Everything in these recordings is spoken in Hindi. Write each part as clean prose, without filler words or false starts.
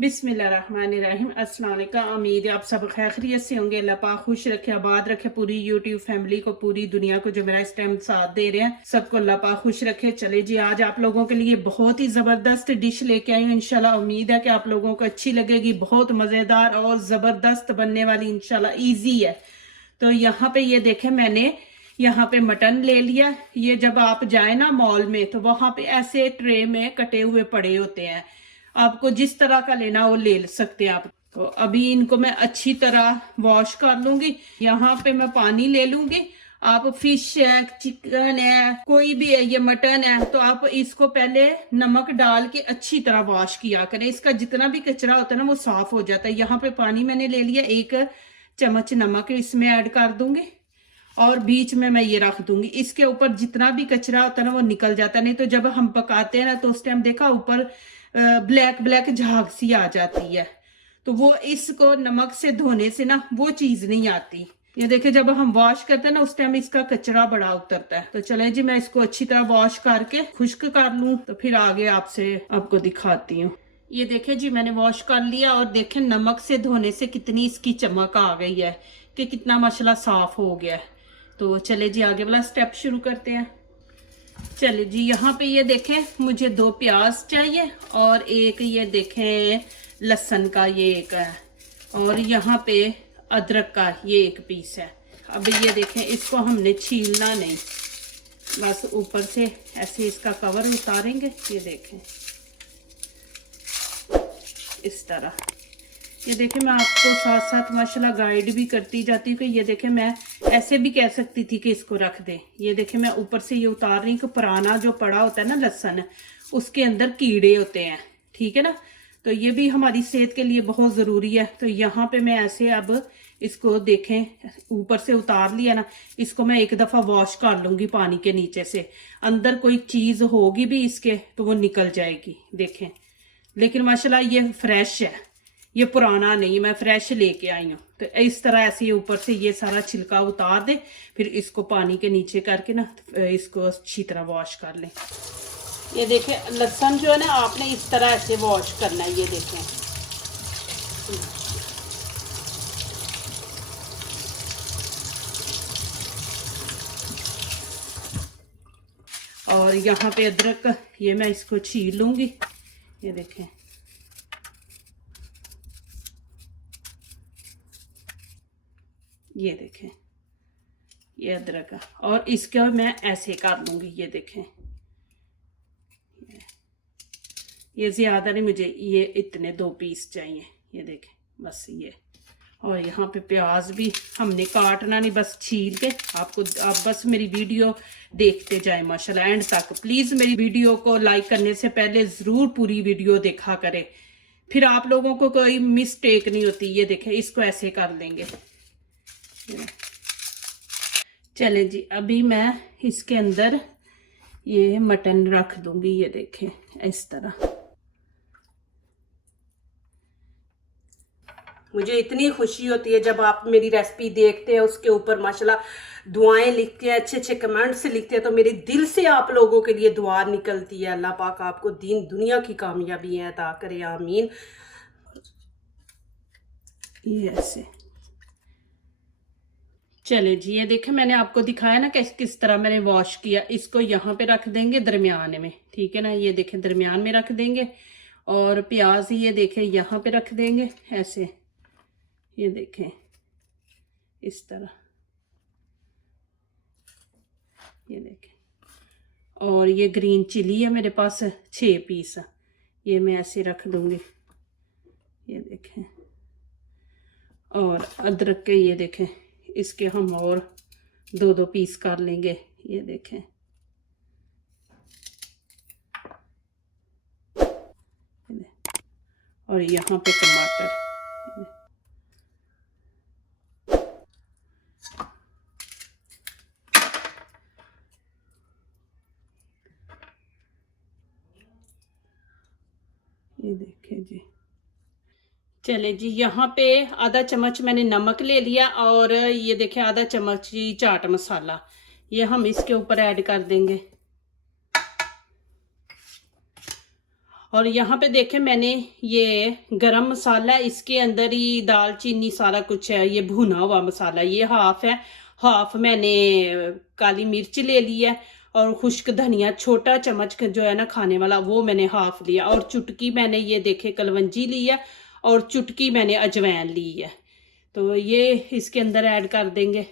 बिस्मिल्लाहिर्रहमानिर्रहीम। अस्सलाम वालेकुम। उम्मीद है आप सब खैरियत से होंगे। अल्लाह पाक खुश रखे, आबाद रखे पूरी यूट्यूब फैमिली को, पूरी दुनिया को जो मेरा इस टाइम साथ दे रहे हैं सबको अल्लाह पाक खुश रखे। चले जी, आज आप लोगों के लिए बहुत ही जबरदस्त डिश लेके आई हूँ। इंशाल्लाह उम्मीद है कि आप लोगों को अच्छी लगेगी। बहुत मजेदार और जबरदस्त बनने वाली, इंशाल्लाह इजी है। तो यहाँ पे ये देखें, मैंने यहाँ पे मटन ले लिया। ये जब आप जाए ना मॉल में तो वहां पे ऐसे ट्रे में कटे हुए पड़े होते हैं, आपको जिस तरह का लेना वो ले सकते हैं आप। तो अभी इनको मैं अच्छी तरह वॉश कर लूंगी। यहाँ पे मैं पानी ले लूंगी। आप फिश है, चिकन है, कोई भी है, ये मटन है, तो आप इसको पहले नमक डाल के अच्छी तरह वॉश किया करें। इसका जितना भी कचरा होता है ना वो साफ हो जाता है। यहाँ पे पानी मैंने ले लिया, 1 चम्मच नमक इसमें ऐड कर दूंगी और बीच में मैं ये रख दूंगी। इसके ऊपर जितना भी कचरा होता है ना वो निकल जाता है। नहीं तो जब हम पकाते हैं ना तो उस टाइम देखा ऊपर ब्लैक ब्लैक झाग सी आ जाती है, तो वो इसको नमक से धोने से ना वो चीज नहीं आती। ये देखिए, जब हम वॉश करते हैं ना उस टाइम इसका कचरा बड़ा उतरता है। तो चले जी, मैं इसको अच्छी तरह वॉश करके खुश्क कर लूं तो फिर आगे आपको दिखाती हूँ। ये देखे जी, मैंने वॉश कर लिया और देखे नमक से धोने से कितनी इसकी चमक आ गई है कि कितना मसाला साफ हो गया है। तो चले जी, आगे वाला स्टेप शुरू करते हैं। चलिए जी, यहाँ पे ये देखें, मुझे 2 प्याज चाहिए और एक ये देखें लहसुन का ये एक है, और यहाँ पे अदरक का ये 1 पीस है। अब ये देखें, इसको हमने छीलना नहीं, बस ऊपर से ऐसे इसका कवर उतारेंगे। ये देखें इस तरह। ये देखें, मैं आपको साथ साथ माशाल्लाह गाइड भी करती जाती हूँ कि ये देखें, मैं ऐसे भी कह सकती थी कि इसको रख दे। ये देखें, मैं ऊपर से ये उतार रही हूँ कि पुराना जो पड़ा होता है ना लहसुन, उसके अंदर कीड़े होते हैं, ठीक है ना। तो ये भी हमारी सेहत के लिए बहुत ज़रूरी है। तो यहाँ पे मैं ऐसे अब इसको देखें ऊपर से उतार लिया ना, इसको मैं 1 दफ़ा वॉश कर लूँगी पानी के नीचे से। अंदर कोई चीज़ होगी भी इसके तो वो निकल जाएगी। देखें, लेकिन माशाल्लाह ये फ्रेश है, ये पुराना नहीं, मैं फ्रेश लेके आई हूँ। तो इस तरह ऐसे ऊपर से ये सारा छिलका उतार दे, फिर इसको पानी के नीचे करके ना इसको अच्छी तरह वॉश कर लें। ये देखें, लहसुन जो है ना आपने इस तरह ऐसे वॉश करना है। ये देखें, और यहाँ पे अदरक ये मैं इसको छील लूंगी। ये देखें, ये देखें ये अदरक, और इसका मैं ऐसे कर लूंगी। ये देखें, ये ज्यादा नहीं, मुझे ये इतने 2 पीस चाहिए। ये देखें बस ये। और यहाँ पे प्याज भी हमने काटना नहीं, बस छील के आप बस मेरी वीडियो देखते जाएं माशाल्लाह एंड तक। प्लीज मेरी वीडियो को लाइक करने से पहले जरूर पूरी वीडियो देखा करें, फिर आप लोगों को कोई मिस्टेक नहीं होती। ये देखें, इसको ऐसे कर लेंगे। चले जी, अभी मैं इसके अंदर ये मटन रख दूंगी। ये देखें इस तरह। मुझे इतनी खुशी होती है जब आप मेरी रेसिपी देखते हैं, उसके ऊपर माशाल्लाह दुआएं लिखते हैं, अच्छे अच्छे कमेंट्स लिखते हैं, तो मेरे दिल से आप लोगों के लिए दुआ निकलती है। अल्लाह पाक आपको दीन दुनिया की कामयाबी है अता करे, आमीन। ये ऐसे। चले जी, ये देखें, मैंने आपको दिखाया ना कि किस तरह मैंने वॉश किया। इसको यहाँ पे रख देंगे दरमियान में, ठीक है ना। ये देखें, दरमियान में रख देंगे, और प्याज ये देखें यहाँ पे रख देंगे ऐसे। ये देखें इस तरह। ये देखें, और ये ग्रीन चिली है मेरे पास 6 पीस, ये मैं ऐसे रख दूंगी। ये देखें, और अदरक के ये देखें, इसके हम और 2 पीस कर लेंगे। ये देखें, और यहाँ पे टमाटर। ये देखें जी। चले जी, यहाँ पे आधा चम्मच मैंने नमक ले लिया, और ये देखें आधा चम्मच ही चाट मसाला, ये हम इसके ऊपर ऐड कर देंगे। और यहाँ पे देखें मैंने ये गरम मसाला, इसके अंदर ही दालचीनी सारा कुछ है, ये भुना हुआ मसाला ये हाफ है, हाफ मैंने काली मिर्च ले ली है, और खुश्क धनिया छोटा चम्मच जो है ना खाने वाला वो मैंने हाफ लिया, और चुटकी मैंने ये देखे कलवंजी ली है, और चुटकी मैंने अजवाइन ली है। तो ये इसके अंदर ऐड कर देंगे।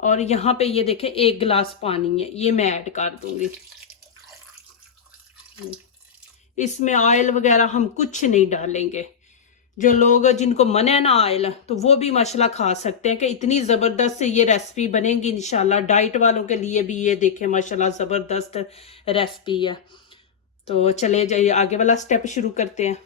और यहाँ पे ये देखें 1 गिलास पानी है, ये मैं ऐड कर दूंगी। इसमें ऑयल वगैरह हम कुछ नहीं डालेंगे। जो लोग जिनको मन है ना ऑयल, तो वो भी माशाल्लाह खा सकते हैं कि इतनी ज़बरदस्त ये रेसिपी बनेगी इंशाल्लाह। डाइट वालों के लिए भी ये देखें माशाल्लाह ज़बरदस्त रेसिपी है। तो चले जाइए आगे वाला स्टेप शुरू करते हैं।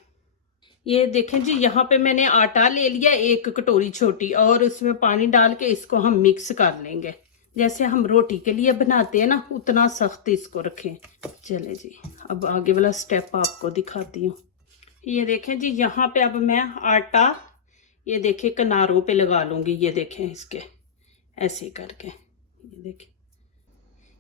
ये देखें जी, यहाँ पे मैंने आटा ले लिया 1 कटोरी छोटी, और उसमें पानी डाल के इसको हम मिक्स कर लेंगे। जैसे हम रोटी के लिए बनाते हैं ना, उतना सख्त इसको रखें। चले जी, अब आगे वाला स्टेप आपको दिखाती हूँ। ये देखें जी, यहाँ पे अब मैं आटा ये देखें किनारों पे लगा लूँगी। ये देखें इसके ऐसे करके, ये देखें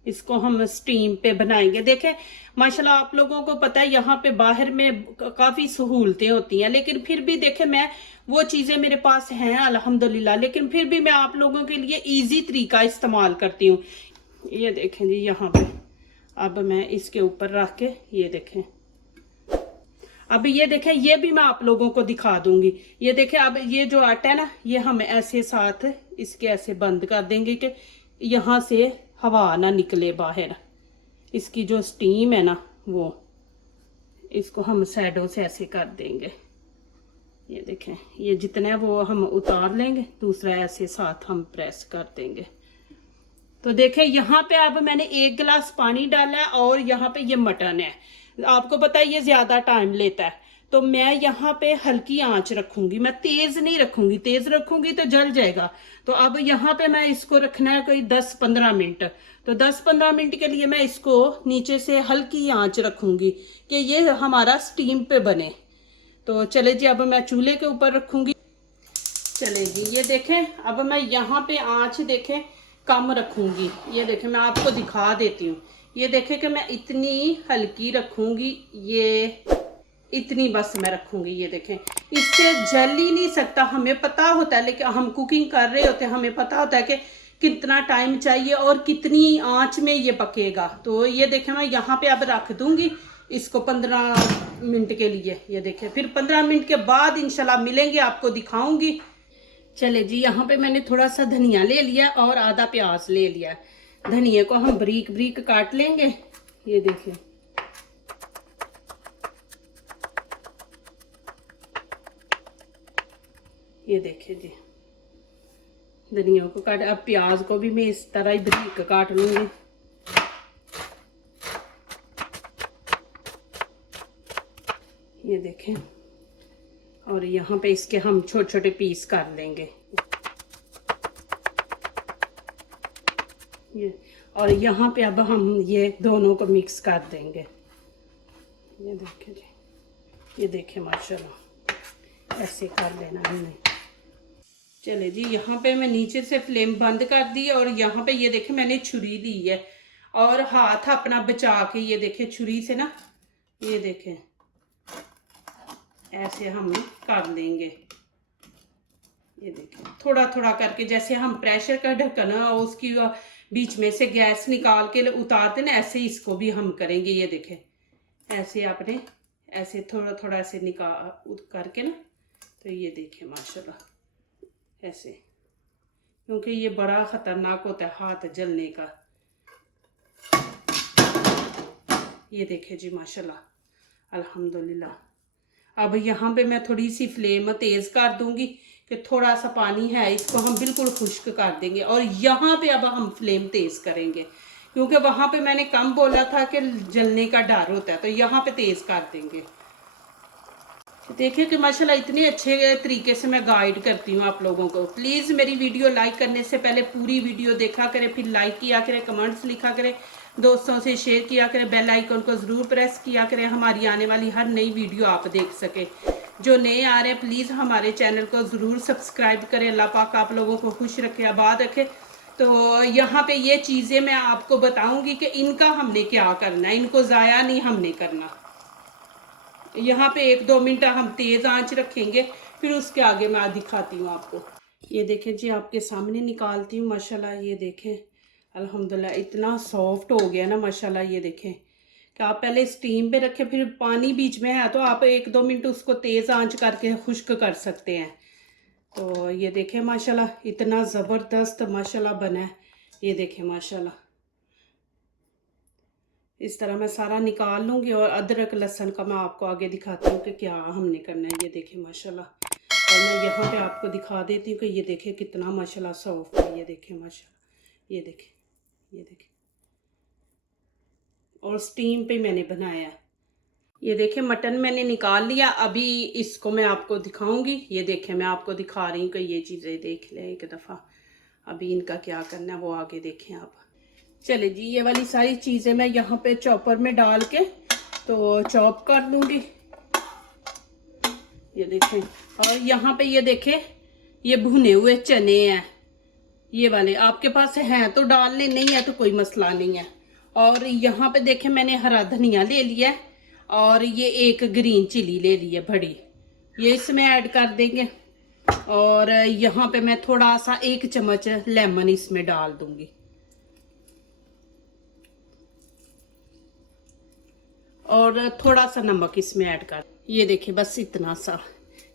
इसको हम स्टीम पे बनाएंगे। देखें माशाल्लाह आप लोगों को पता है यहाँ पे बाहर में काफ़ी सहूलतें होती हैं, लेकिन फिर भी देखें मैं वो चीज़ें मेरे पास हैं अल्हम्दुलिल्लाह, लेकिन फिर भी मैं आप लोगों के लिए इजी तरीका इस्तेमाल करती हूँ। ये देखें जी, यहाँ पे अब मैं इसके ऊपर रख के ये देखें, अब ये देखें ये भी मैं आप लोगों को दिखा दूंगी। ये देखें अब ये जो आटा है ना, ये हम ऐसे साथ इसके ऐसे बंद कर देंगे कि यहाँ से हवा ना निकले बाहर। इसकी जो स्टीम है ना वो, इसको हम साइडों से ऐसे कर देंगे। ये देखें ये जितना है वो हम उतार लेंगे, दूसरा ऐसे साथ हम प्रेस कर देंगे। तो देखें यहाँ पे अब मैंने 1 गिलास पानी डाला है, और यहाँ पे ये मटन है। आपको पता है ये ज्यादा टाइम लेता है, तो मैं यहाँ पे हल्की आंच रखूंगी, मैं तेज नहीं रखूंगी, तेज रखूंगी तो जल जाएगा। तो अब यहाँ पे मैं इसको रखना है कोई 10-15 मिनट। तो 10-15 मिनट के लिए मैं इसको नीचे से हल्की आंच रखूंगी कि ये हमारा स्टीम पे बने। तो चले जी, अब मैं चूल्हे के ऊपर रखूंगी। चले जी, ये देखें अब मैं यहाँ पे आंच देखें कम रखूंगी। ये देखें मैं आपको दिखा देती हूँ। ये देखें कि मैं इतनी हल्की रखूंगी, ये इतनी बस मैं रखूंगी। ये देखें इससे जल ही नहीं सकता, हमें पता होता है, लेकिन हम कुकिंग कर रहे होते हैं, हमें पता होता है कि कितना टाइम चाहिए और कितनी आंच में ये पकेगा। तो ये देखें मैं यहाँ पे अब रख दूंगी इसको 15 मिनट के लिए। ये देखें फिर 15 मिनट के बाद इंशाल्लाह मिलेंगे, आपको दिखाऊंगी। चले जी, यहाँ पे मैंने थोड़ा सा धनिया ले लिया और आधा प्याज ले लिया। धनिया को हम बारीक बारीक काट लेंगे। ये देखें ये देखें जी, धनिया को काट। अब प्याज को भी मैं इस तरह ही बारीक काट लूंगी। ये देखें, और यहाँ पे इसके हम छोटे छोटे पीस कर लेंगे। ये और यहाँ पे अब हम ये दोनों को मिक्स कर देंगे। ये देखें जी, ये देखें माशाल्लाह ऐसे कर लेना हमने। चले जी, यहाँ पे मैं नीचे से फ्लेम बंद कर दी, और यहाँ पे ये देखें मैंने छुरी ली है, और हाथ अपना बचा के ये देखें छुरी से ना, ये देखें ऐसे हम कर लेंगे। ये देखें थोड़ा थोड़ा करके, जैसे हम प्रेशर का ढक्कन उसकी बीच में से गैस निकाल के उतारते ना, ऐसे इसको भी हम करेंगे। ये देखें ऐसे आपने ऐसे थोड़ा थोड़ा ऐसे निकाल करके ना, तो ये देखें माशाल्लाह ऐसे, क्योंकि ये बड़ा खतरनाक होता है हाथ जलने का। ये देखें जी माशाल्लाह अल्हम्दुलिल्लाह। अब यहाँ पे मैं थोड़ी सी फ्लेम तेज कर दूंगी कि थोड़ा सा पानी है इसको हम बिल्कुल खुश्क कर देंगे, और यहाँ पे अब हम फ्लेम तेज करेंगे, क्योंकि वहां पे मैंने कम बोला था कि जलने का डर होता है, तो यहाँ पे तेज कर देंगे। देखिए कि माशाल्लाह इतने अच्छे तरीके से मैं गाइड करती हूँ आप लोगों को। प्लीज़ मेरी वीडियो लाइक करने से पहले पूरी वीडियो देखा करें, फिर लाइक किया करें, कमेंट्स लिखा करें, दोस्तों से शेयर किया करें, बेल आइकन को ज़रूर प्रेस किया करें, हमारी आने वाली हर नई वीडियो आप देख सकें। जो नए आ रहे हैं प्लीज़ हमारे चैनल को ज़रूर सब्सक्राइब करें। अल्लाह पाक आप लोगों को खुश रखे, आबाद रखे। तो यहाँ पे ये चीज़ें मैं आपको बताऊंगी कि इनका हमने क्या करना है, इनको ज़ाया नहीं हमने करना। यहाँ पे 1-2 मिनट हम तेज़ आंच रखेंगे, फिर उसके आगे मैं दिखाती हूँ आपको। ये देखें जी, आपके सामने निकालती हूँ माशाल्लाह। ये देखें अल्हम्दुलिल्लाह इतना सॉफ्ट हो गया ना माशाल्लाह। ये देखें कि आप पहले स्टीम पे रखें, फिर पानी बीच में है तो आप 1-2 मिनट उसको तेज़ आंच करके खुश्क कर सकते हैं। तो ये देखें माशाल्लाह इतना ज़बरदस्त माशाल्लाह बना है। ये देखें माशाल्लाह, इस तरह मैं सारा निकाल लूँगी और अदरक लहसुन का मैं आपको आगे दिखाती हूँ कि क्या हमने करना है। ये देखें माशाल्लाह, और मैं यहाँ पे आपको दिखा देती हूँ कि ये देखें कितना माशाल्लाह सॉफ्ट है। ये देखें माशाल्लाह, ये देखें, ये देखें, और स्टीम पे मैंने बनाया है। ये देखें मटन मैंने निकाल लिया, अभी इसको मैं आपको दिखाऊंगी। ये देखें मैं आपको दिखा रही हूँ कि ये चीज़ें देख लें एक दफ़ा, अभी इनका क्या करना है वो आगे देखें आप। चले जी, ये वाली सारी चीज़ें मैं यहाँ पे चॉपर में डाल के तो चॉप कर लूँगी। ये देखें, और यहाँ पे ये देखें ये भुने हुए चने हैं, ये वाले आपके पास हैं तो डाल लें, नहीं है तो कोई मसला नहीं है। और यहाँ पे देखें मैंने हरा धनिया ले लिया है, और ये एक ग्रीन चिली ले ली है बड़ी, ये इसमें ऐड कर देंगे। और यहाँ पे मैं थोड़ा सा 1 चम्मच लेमन इसमें डाल दूंगी, और थोड़ा सा नमक इसमें ऐड कर। ये देखिए बस इतना सा,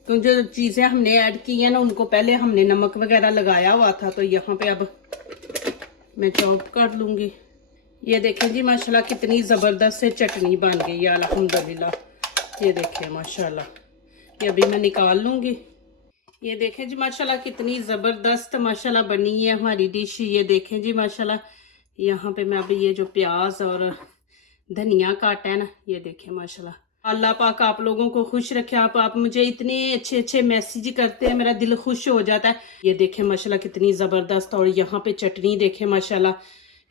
तो जो चीज़ें हमने ऐड की हैं ना उनको पहले हमने नमक वगैरह लगाया हुआ था। तो यहाँ पे अब मैं चॉप कर लूँगी। ये देखें जी माशाल्लाह कितनी ज़बरदस्त से चटनी बन गई है अल्हम्दुलिल्लाह। ये देखें माशाल्लाह, ये अभी मैं निकाल लूँगी। ये देखें जी माशाल्लाह कितनी ज़बरदस्त माशाल्लाह बनी है हमारी डिश। ये देखें जी माशाल्लाह, यहाँ पे मैं अभी ये जो प्याज और धनिया काटा है ना, ये देखें माशाल्लाह। अल्लाह पाक आप लोगों को खुश रखे। आप मुझे इतने अच्छे अच्छे मैसेज करते हैं, मेरा दिल खुश हो जाता है। ये देखें माशाल्लाह कितनी ज़बरदस्त। और यहाँ पे चटनी देखें माशाल्लाह,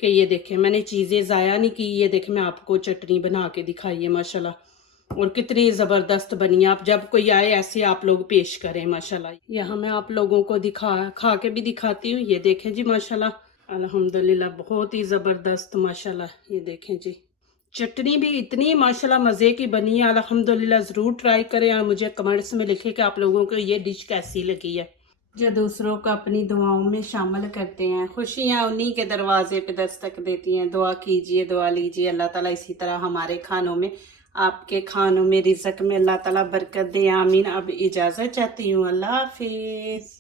कि ये देखें मैंने चीज़ें ज़ाया नहीं की। ये देखें मैं आपको चटनी बना के दिखाई है माशाल्लाह, और कितनी ज़बरदस्त बनी है। आप जब कोई आए ऐसे आप लोग पेश करें माशाल्लाह। यहाँ मैं आप लोगों को खा के भी दिखाती हूँ। ये देखें जी माशाल्लाह अल्हम्दुलिल्लाह बहुत ही ज़बरदस्त माशाल्लाह। ये देखें जी चटनी भी इतनी माशाल्लाह मज़े की बनी है अल्हम्दुलिल्लाह। ज़रूर ट्राई करें और मुझे कमेंट्स में लिखें कि आप लोगों को ये डिश कैसी लगी है। जो दूसरों को अपनी दुआओं में शामिल करते हैं, खुशियाँ उन्हीं के दरवाजे पे दस्तक देती हैं। दुआ कीजिए, दुआ लीजिए, अल्लाह ताला इसी तरह हमारे खानों में, आपके खानों में, रिज़्क़ में अल्लाह ताला बरकत दे, आमीन। अब इजाज़त चाहती हूँ, अल्लाह हाफिज़।